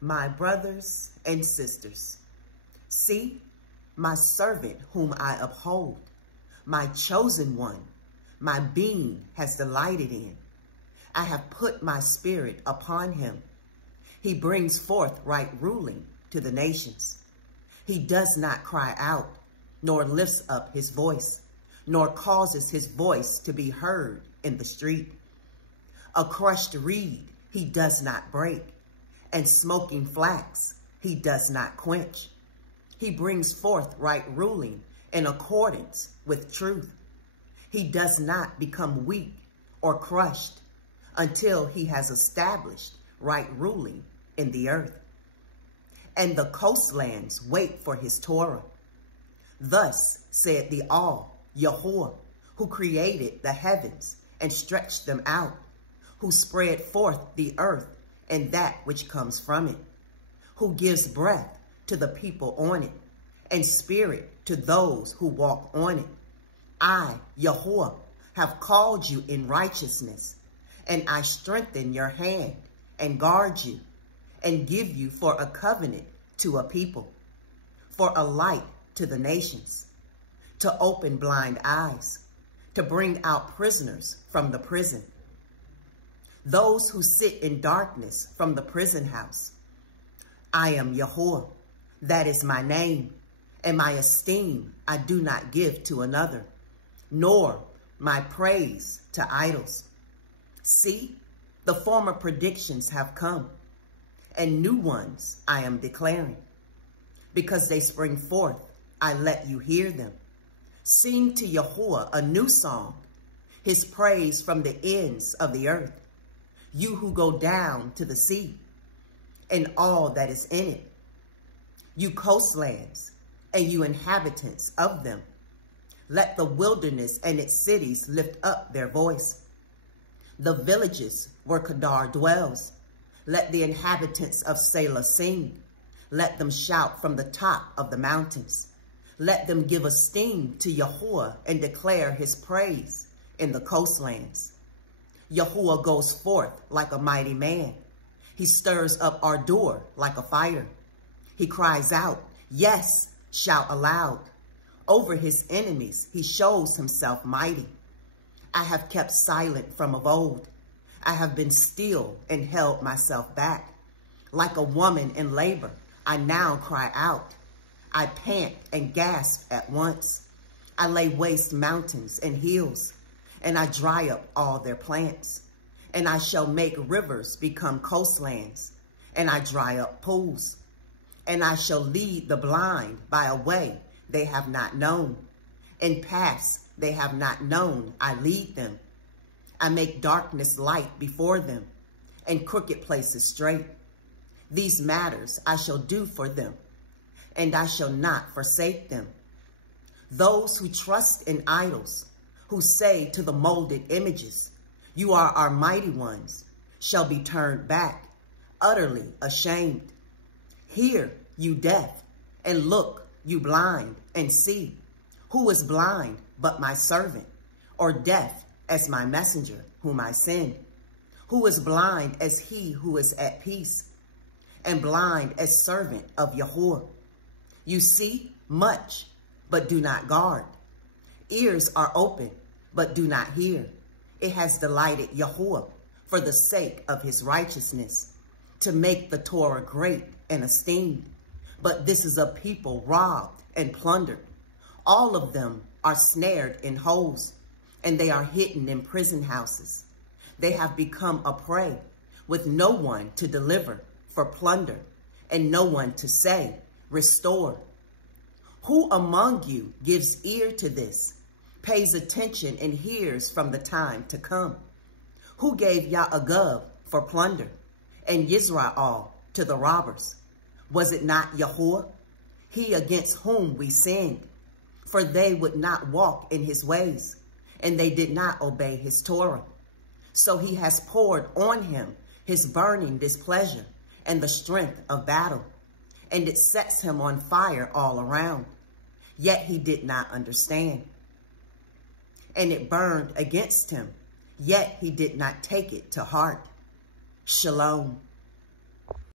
My brothers and sisters, see my servant whom I uphold, my chosen one, my being has delighted in. I have put my spirit upon him. He brings forth right ruling to the nations. He does not cry out, nor lifts up his voice, nor causes his voice to be heard in the street. A crushed reed he does not break, and smoking flax he does not quench. He brings forth right ruling in accordance with truth. He does not become weak or crushed until he has established right ruling in the earth. And the coastlands wait for his Torah. Thus said the All, Yahuwah, who created the heavens and stretched them out, who spread forth the earth and that which comes from it, who gives breath to the people on it, and spirit to those who walk on it. I, Yahuwah, have called you in righteousness, and I strengthen your hand and guard you, and give you for a covenant to a people, for a light to the nations, to open blind eyes, to bring out prisoners from the prison, those who sit in darkness from the prison house. I am Yahuwah, that is my name, and my esteem I do not give to another, nor my praise to idols. See, the former predictions have come, and new ones I am declaring. Because they spring forth, I let you hear them. Sing to Yahuwah a new song, his praise from the ends of the earth. You who go down to the sea, and all that is in it. You coastlands, and you inhabitants of them. Let the wilderness and its cities lift up their voice. The villages where Kedar dwells, let the inhabitants of Selah sing. Let them shout from the top of the mountains. Let them give esteem to Yahuwah and declare his praise in the coastlands. Yahuwah goes forth like a mighty man. He stirs up ardor like a fire. He cries out, yes, shout aloud. Over his enemies he shows himself mighty. I have kept silent from of old. I have been still and held myself back. Like a woman in labor, I now cry out. I pant and gasp at once. I lay waste mountains and hills, and I dry up all their plants. And I shall make rivers become coastlands, and I dry up pools. And I shall lead the blind by a way they have not known. In paths they have not known, I lead them. I make darkness light before them, and crooked places straight. These matters I shall do for them, and I shall not forsake them. Those who trust in idols, who say to the molded images, you are our mighty ones, shall be turned back, utterly ashamed. Hear, you deaf, and look, you blind, and see. Who is blind but my servant, or deaf as my messenger whom I send? Who is blind as he who is at peace, and blind as servant of Yahuwah? You see much, but do not guard. Ears are open, but do not hear. It has delighted Yahuwah for the sake of his righteousness, to make the Torah great and esteemed. But this is a people robbed and plundered. All of them are snared in holes, and they are hidden in prison houses. They have become a prey, with no one to deliver for plunder, and no one to say, restore. Who among you gives ear to this, pays attention and hears from the time to come? Who gave Ya'agov for plunder, and Yisrael to the robbers? Was it not Yahuwah, he against whom we sinned? For they would not walk in his ways, and they did not obey his Torah. So he has poured on him his burning displeasure and the strength of battle, and it sets him on fire all around. Yet he did not understand. And it burned against him, yet he did not take it to heart. Shalom.